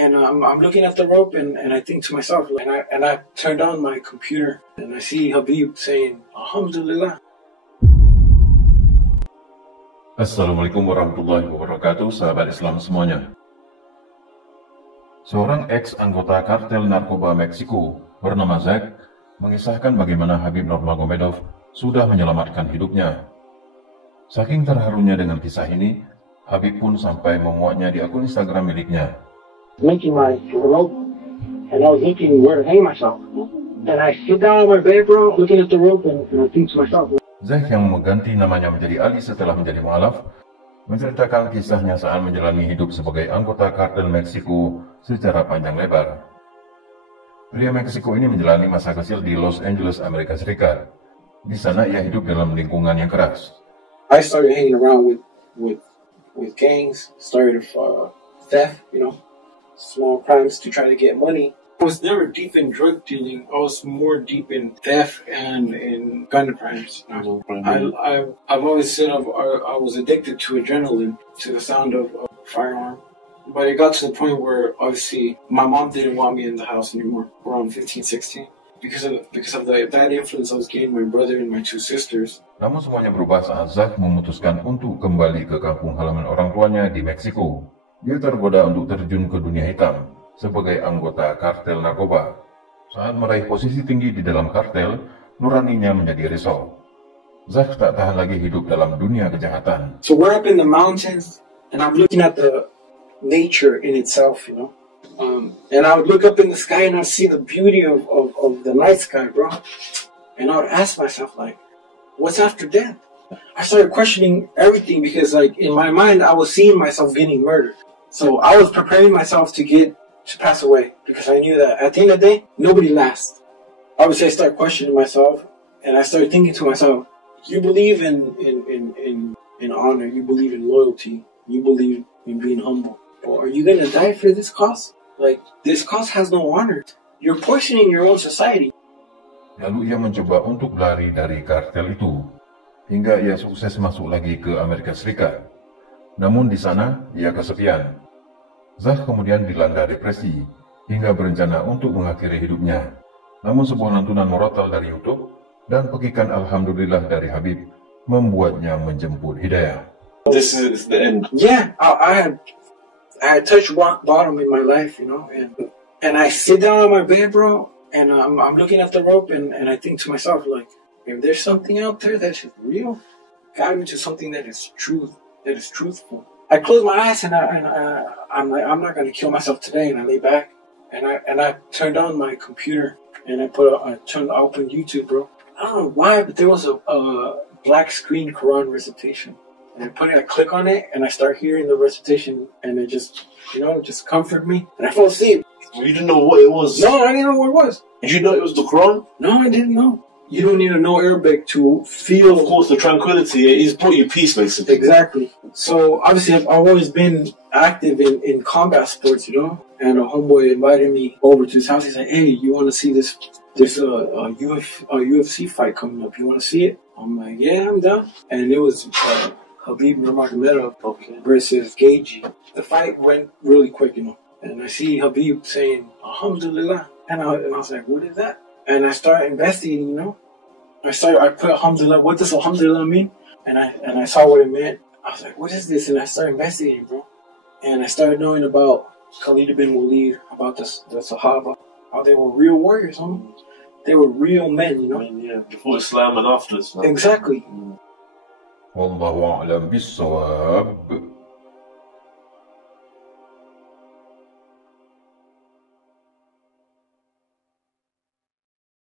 and I'm looking at the rope, and I think to myself, and I turned on my computer, and I see Habib saying, Alhamdulillah. Assalamualaikum warahmatullahi wabarakatuh, sahabat Islam semuanya. Seorang ex-anggota Kartel Narkoba Meksiko bernama Zack mengisahkan bagaimana Habib Nurmagomedov sudah menyelamatkan hidupnya. Saking terharunya dengan kisah ini, Habib pun sampai memuatnya di akun Instagram miliknya. Making my rope, and I was looking where to hang myself, and I sit down on my bed, bro, looking at the rope, and I think to myself. Zack yang mengganti namanya menjadi Ali setelah menjadi mualaf, menceritakan kisahnya saat menjalani hidup sebagai anggota kartel Meksiko secara panjang lebar. Pria Meksiko ini menjalani masa kecil di Los Angeles, Amerika Serikat. Di sana ia hidup dalam lingkungan yang keras. I started hanging around with gangs, started theft, small crimes to try to get money. I was never deep in drug dealing. I was more deep in theft and in gun crimes. I've always said I was addicted to adrenaline, to the sound of a firearm. But it got to the point where, obviously, my mom didn't want me in the house anymore, around 15, 16. Because of the bad influence I was getting my brother and my two sisters. Namun semuanya berubah saat Zack memutuskan untuk kembali ke kampung halaman orang tuanya di Meksiko. Dia tergoda untuk terjun ke dunia hitam sebagai anggota kartel narkoba. Saat meraih posisi tinggi di dalam kartel, nuraninya menjadi risau. Zack tak tahan lagi hidup dalam dunia kejahatan. So we're up in the mountains, and I'm looking at the nature in itself, and I would look up in the sky and I'd see the beauty of the night sky, bro. And I would ask myself, what's after death? I started questioning everything because, in my mind, I was seeing myself getting murdered. So I was preparing myself to pass away because I knew that at the end of the day, nobody lasts. Obviously, I started questioning myself, and I started thinking to myself, you believe in honor, you believe in loyalty, you believe in being humble. Or are you going to die for this cause? This cause has no honor. You're poisoning your own society. Lalu ia mencoba untuk lari dari kartel itu, hingga ia sukses masuk lagi ke Amerika Serikat. Namun di sana, ia kesepian. Zack kemudian dilanda depresi, hingga berencana untuk mengakhiri hidupnya. Namun sebuah lantunan murotal dari YouTube dan pekikan Alhamdulillah dari Habib membuatnya menjemput hidayah. This is the end. Yeah, I had touched rock bottom in my life, and I sit down on my bed, bro, and I'm looking at the rope, and I think to myself, if there's something out there that's real, guide me to something that is truthful. I close my eyes, and I'm like, I'm not gonna kill myself today, and I lay back, and I turned on my computer, and I opened YouTube, bro. I don't know why, but there was a black screen Quran recitation. And I click on it, and I start hearing the recitation, and it just comforted me, and I fell asleep. You didn't know what it was? No, I didn't know what it was. Did you know it was the Quran? No, I didn't know. You don't need to know Arabic to feel... Of course, the tranquility, it's brought you peace, basically. Exactly. So, obviously, I've always been active in combat sports, and a homeboy invited me over to his house. He's like, hey, you want to see this UFC fight coming up? You want to see it? I'm like, yeah, I'm down. And it was... Habib Nurmagomedov versus Gagey. The fight went really quick, and I see Habib saying Alhamdulillah, and I was like, what is that? And I started investigating, I put Alhamdulillah, what does Alhamdulillah mean? And I saw what it meant. I was like, what is this? And I started investigating, bro. And I started knowing about Khalid bin Walid, about the Sahaba, how they were real warriors, They were real men, Yeah, before Islam and after Islam. Exactly. Wallahu a'lam bissawab.